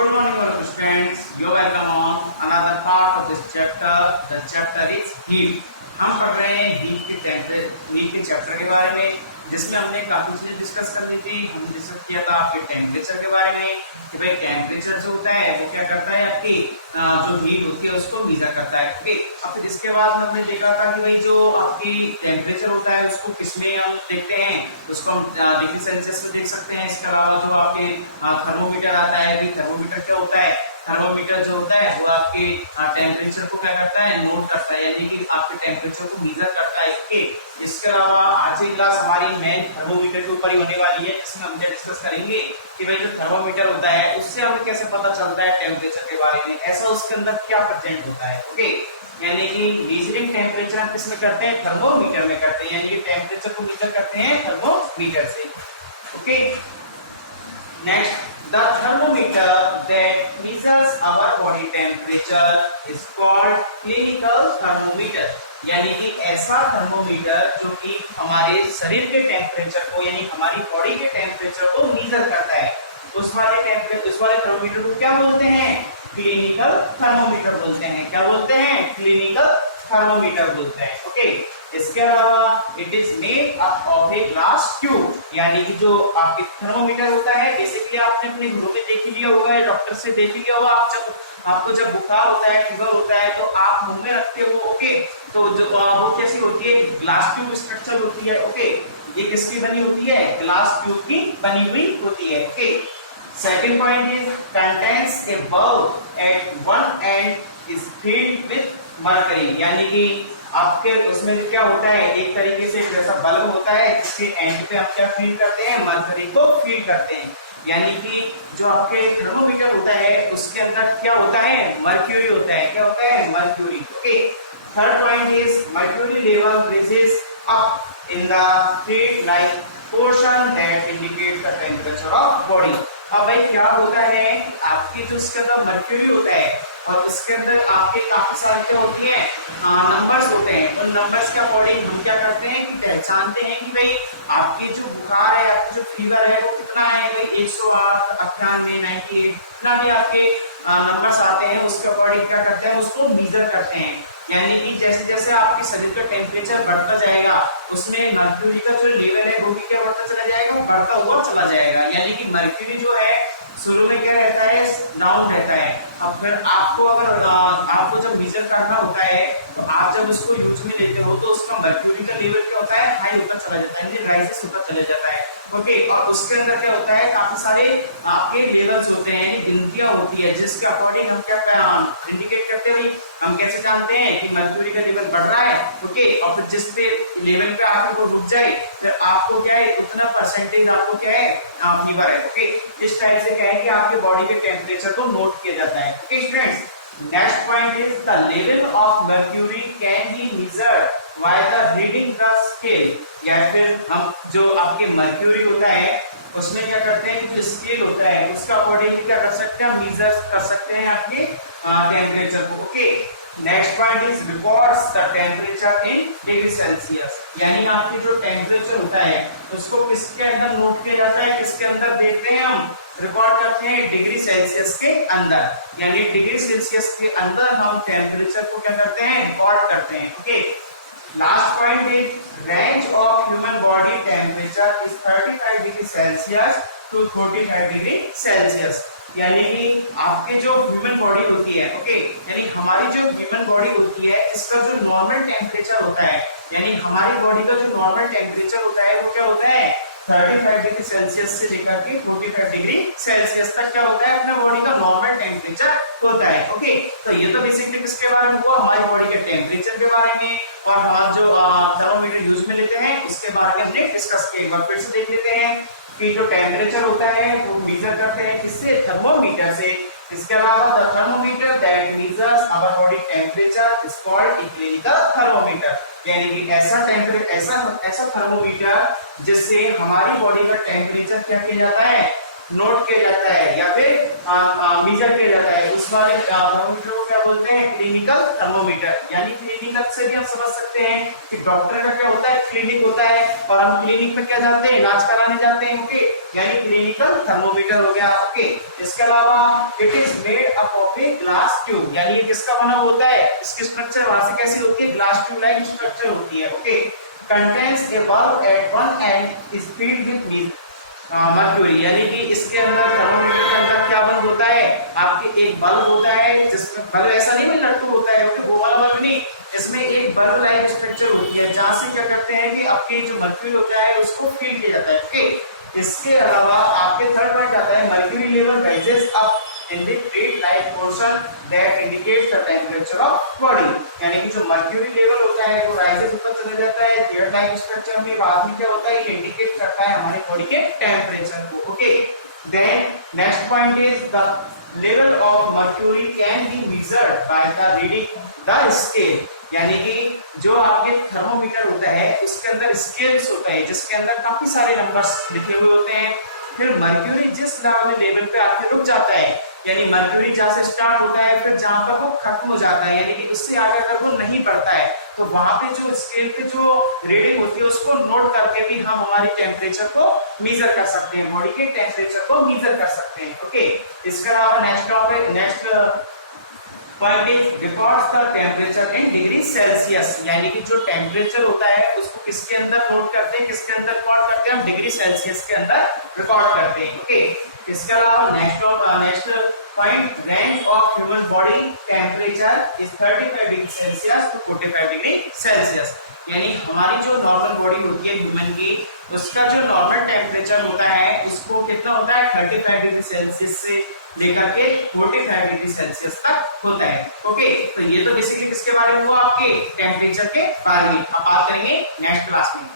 Good morning, our students. You're welcome on another part of this chapter. The chapter is heat. हम पढ़ रहे हैं heat के chapter के बारे में, जिसमें हमने काफी चीजें डिस्कस कर ली थी। हमने डिस्कस किया था आपके टेम्परेचर के बारे में कि भाई टेम्परेचर जो होता है वो क्या करता है, आपकी जो हीट होती है उसको मेजर करता है। ओके, और फिर इसके बाद हमने देखा था कि भाई जो आपकी टेम्परेचर होता है उसको किसमें हम देखते हैं, उसको हम डिग्री सेल्सियस में देख सकते हैं। इसके अलावा जो आपके थर्मोमीटर आता है, थर्मोमीटर क्या होता है, थर्मोमीटर जो होता है वो आपके टेम्परेचर को क्या करता है, नोट करता है, यानी कि आपके टेम्परेचर को मेजर करता है। ओके, इसके अलावा आज की क्लास हमारी मेन थर्मोमीटर के ऊपर ही होने वाली है, जिसमें हम डिस्कस करेंगे कि भाई जो थर्मोमीटर होता है उससे हमें कैसे पता चलता है टेम्परेचर के बारे में, ऐसा उसके अंदर क्या प्रेजेंट होता है। ओके, यानी कि मेजरिंग टेम्परेचर हम किसमें करते हैं, थर्मोमीटर में करते हैं, यानी कि टेम्परेचर को मेजर करते हैं थर्मोमीटर से। Okay, next, the thermometer that measures our body temperature is called clinical thermometer, यानी कि ऐसा थर्मोमीटर जो कि हमारे शरीर के टेम्परेचर को, यानी हमारी बॉडी के टेम्परेचर को मेजर करता है, उस वाले थर्मोमीटर को क्या बोलते हैं, क्लिनिकल थर्मोमीटर बोलते हैं। क्या बोलते हैं, क्लिनिकल थर्मोमीटर बोलते हैं। ओके, इसके अलावा it is made up of a glass tube, यानी कि जो आपके थर्मोमीटर होता है, बेसिकली आपने अपने घरों में देख लिया होगा, डॉक्टर से देख लिया होगा, आपको जब बुखार होता है, फीवर होता है, तो आप मुंह में रखते हो। ओके, तो वो कैसी होती है, ग्लास ट्यूब स्ट्रक्चर होती है। ओके, ये किसकी बनी होती है, ग्लास ट्यूब की बनी हुई होती है। Okay, second point is contains a bulb at one end is filled with mercury, यानी कि आपके उसमें क्या होता है, एक तरीके से जैसा बल्ब होता है जिसके एंड पे हम क्या फील करते हैं, मरकरी को फील करते हैं, यानी कि जो आपके थर्मोमीटर होता है उसके अंदर क्या होता है, मर्क्यूरी होता है। क्या होता है, mercury. Okay, third point is mercury level ridges up in the feed like portion that indicate the temperature of body. अब भाई क्या होता है, आपके जो इसके अंदर मर्क्यूरी होता है और इसके अंदर आपके काफी सारे क्या होती है, नंबर्स होते हैं। उन नंबर्स का अकॉर्डिंग हम क्या करते हैं कि पहचानते हैं कि भाई आपके जो बुखार है, आपकी जो फीवर है वो कितना है, भाई 108, 98, 98, इतना भी आपके नंबर्स आते हैं, उसके अकॉर्डिंग क्या करते हैं, उसको मेजर करते हैं। यानी कि जैसे जैसे आपके शरीर का टेम्परेचर बढ़ता जाएगा, उसमें मर्क्यूरी का जो लेवल है वो भी क्या बढ़ता चला जाएगा, बढ़ता हुआ चला जाएगा। यानी कि मर्क्यूरी जो है शुरू में क्या रहता है, डाउन रहता है। अब फिर आपको अगर आपको जब मेजर करना होता है तो आप जब उसको यूज में लेते हो तो उसका मर्क्यूरी का लेवल क्या होता है, हाई होता चला जाता है, राइजेस होता चला जाता है। ओके, और उसके अंदर क्या होता है, काफी सारे आपके लेवल्स होते हैं, गिनतियां होती है, जिसके अकॉर्डिंग हम क्या इंडिकेट करते हैं, हम कैसे जानते हैं कि मर्क्यूरी का लेवल बढ़ रहा है। ओके, और फिर जिस पे लेवल पे आके वो रुक जाए फिर आपको क्या है, उतना परसेंटेज आपको क्या है, फीवर है। ओके, इस टाइप से क्या है कि आपके बॉडी के टेम्परेचर को नोट किया जाता है। Okay students, next point is the level of mercury can be measured by the reading the scale, या फिर हम जो आपके मर्क्यूरी होता है उसमें क्या करते हैं, जो स्केल होता है उसका अकॉर्डिंग क्या कर सकते हैं, मेजर कर सकते हैं आपके टेम्परेचर को। Okay, next point is records the temperature in degree Celsius, यानी आपके जो टेम्परेचर होता है उसको किसके अंदर नोट किया जाता है, किसके अंदर देखते हैं, हम रिकॉर्ड करते हैं डिग्री सेल्सियस के अंदर, यानी डिग्री सेल्सियस के अंदर हम टेम्परेचर को क्या करते हैं, रिकॉर्ड करते हैं। Okay, last point is range of human body temperature is 35 degree Celsius to 45 degree Celsius, यानी कि आपके जो ह्यूमन बॉडी होती है, ओके, यानी हमारी जो ह्यूमन बॉडी होती है इसका जो नॉर्मल टेम्परेचर होता है, यानी हमारी बॉडी का जो नॉर्मल टेम्परेचर होता है वो क्या होता है, 35 डिग्री सेल्सियस से लेकर के 45 डिग्री सेल्सियस तक क्या होता है, अपने बॉडी का नॉर्मल टेम्परेचर होता है। ओके, तो ये तो बेसिकली किसके बारे में हुआ, हमारी बॉडी के टेम्परेचर के बारे में, और हम जो थर्मोमीटर यूज में लेते हैं उसके बारे में हमने डिस्कस किया। एक बार फिर से देख लेते हैं कि जो टेम्परेचर होता है वो मेजर करते हैं किससे, थर्मोमीटर से। इसके अलावा the thermometer that measures our body temperature is called a clinical thermometer, यानी कि ऐसा थर्मोमीटर जिससे हमारी बॉडी का टेम्परेचर क्या किया जाता है, नोट किया जाता है या फिर मेजर किया जाता है। उस वाले थर्मोमीटर को क्या बोलते हैं, क्लिनिकल थर्मोमीटर। यानी क्लिनिकल से भी हम समझ सकते हैं कि डॉक्टर का क्या होता है, क्लिनिक होता है, और हम क्लिनिक पे क्या जाते हैं, इलाज कराने जाते हैं। ओके, यानी क्लिनिकल थर्मोमीटर हो गया। ओके, इसके अलावा it is made up of a glass tube, यानी ये किसका बना होता है, इसकी स्ट्रक्चर वहां से कैसी होती है, ग्लास ट्यूब लाइक स्ट्रक्चर होती है। Okay, contains a bulb at one end is filled with mercury, यानी कि इसके अंदर थर्मोमीटर के अंदर क्या बल्ब होता है, आपके एक बल्ब होता है जिसमें बल्ब ऐसा नहीं है लट्टू होता है, वो वाला बल्ब नहीं, इसमें एक बल्ब लाइक स्ट्रक्चर होती है जहां से क्या करते हैं कि आपके जो मर्क्यूरी होता है उसको फील किया जाता है। ओके, इसके अलावा आपके थर्ड पॉइंट आता है mercury level rises up in the plate like portion that indicates the temperature of body, यानी कि जो मर्क्यूरी लेवल होता है वो राइजेस ऊपर चले जाता है लेयर लाइक स्ट्रक्चर में, बाद में क्या होता है ये इंडिकेट करता है हमारी बॉडी के टेंपरेचर को। Okay, then next point is the level of mercury can be measured by the reading the scale, यानी कि जो आपके थर्मोमीटर होता है उसके अंदर स्केल्स होता है जिसके अंदर काफी सारे नंबर्स लिखे हुए होते हैं। फिर मर्क्यूरी जिस लेवल पे आपके रुक जाता है, यानी मर्क्यूरी जहां से स्टार्ट होता है फिर जहां पर वो खत्म हो जाता है, यानी कि उससे आगे अगर वो नहीं बढ़ता है तो वहां पे जो स्केल पे जो रीडिंग होती है उसको नोट करके भी हम हमारी टेम्परेचर को मेजर कर सकते हैं, बॉडी के टेम्परेचर को मेजर कर सकते हैं। ओके, इसके अलावा next point is records the temperature in degree Celsius, यानी कि जो टेम्परेचर होता है उसको किसके अंदर नोट करते हैं, किसके अंदर रिकॉर्ड करते हैं, हम डिग्री सेल्सियस के अंदर रिकॉर्ड करते हैं। ओके, इसके अलावा next point range of human body temperature is 35 degree Celsius to 45 degree Celsius, यानी हमारी जो नॉर्मल बॉडी होती है ह्यूमन की उसका जो नॉर्मल टेम्परेचर होता है उसको कितना होता है 35 डिग्री सेल्सियस से लेकर के 45 डिग्री सेल्सियस तक होता है। ओके, तो ये तो बेसिकली किसके बारे में हुआ, आपके टेम्परेचर के बारे में। अब बात करेंगे नेक्स्ट क्लास में।